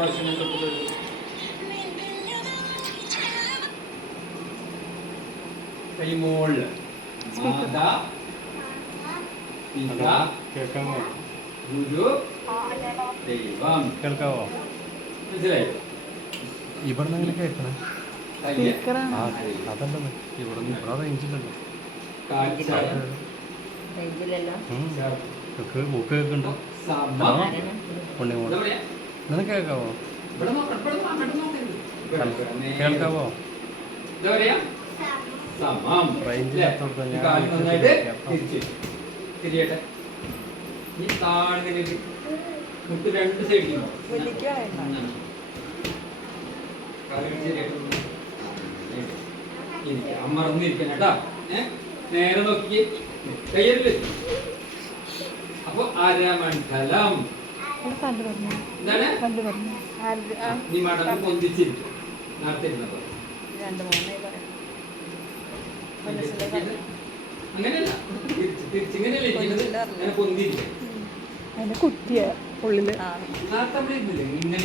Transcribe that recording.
പ്രാവശ്യം ഞാൻ തൊട്ടത്. കൈ മോളില്. മാതാ പിതാ കേൾക്കാമോ? ഗുരു ദൈവം. കേൾക്കാവോ? മനസ്സിലായോ? ഇവിടുന്ന് എങ്ങനെ കേൾക്കണേ? കയ്യ് ആ അതല്ല ഇവിടുന്ന് ഇവിടെ റേഞ്ചില്ലല്ലോ. കാഴ്ച റേഞ്ചിലല്ലോ. കേൾക്കുന്നുണ്ട്. സമം. പുണ്യ എന്താ പറയാ? നിനക്ക് കേൾക്കാവോ? ഇവിടെ നോക്കണം, ഇവിടെ അങ്ങോട്ട് നോക്കരുത്. കേൾക്കാവോ? എന്താ പറയാ? സമം. റേഞ്ച് ഇല്ലേ? ഇല്ലാത്തടത്ത് ഈ ഞാൻ കാല് നന്നായിട്ട് കേൾക്കാം. തിരിയട്ടെ. ഈ താഴ്ന്നിട്ട് മുട്ട് രണ്ട് സൈഡിൽ അമർന്നിരിക്കണം കേട്ടാ. നേരെ നോക്കി കയ്യല്. അപ്പൊ അരമണ്ഡലം എന്താണ്? നീ മടങ്ങി പൊന്തിച്ചിരിക്കും. നേരത്തെ ഇരുന്നപ്പോ അങ്ങനെയല്ല, തിരിച്ചിങ്ങനെയല്ല ഇരിക്കുന്നത്. അങ്ങനെ പൊന്തിരിക്കും. അതിന്റെ കുത്തിയ ഉള്ളില് നേരത്തെ അവിടെ ഇരുന്നില്ലേ ഇങ്ങനെ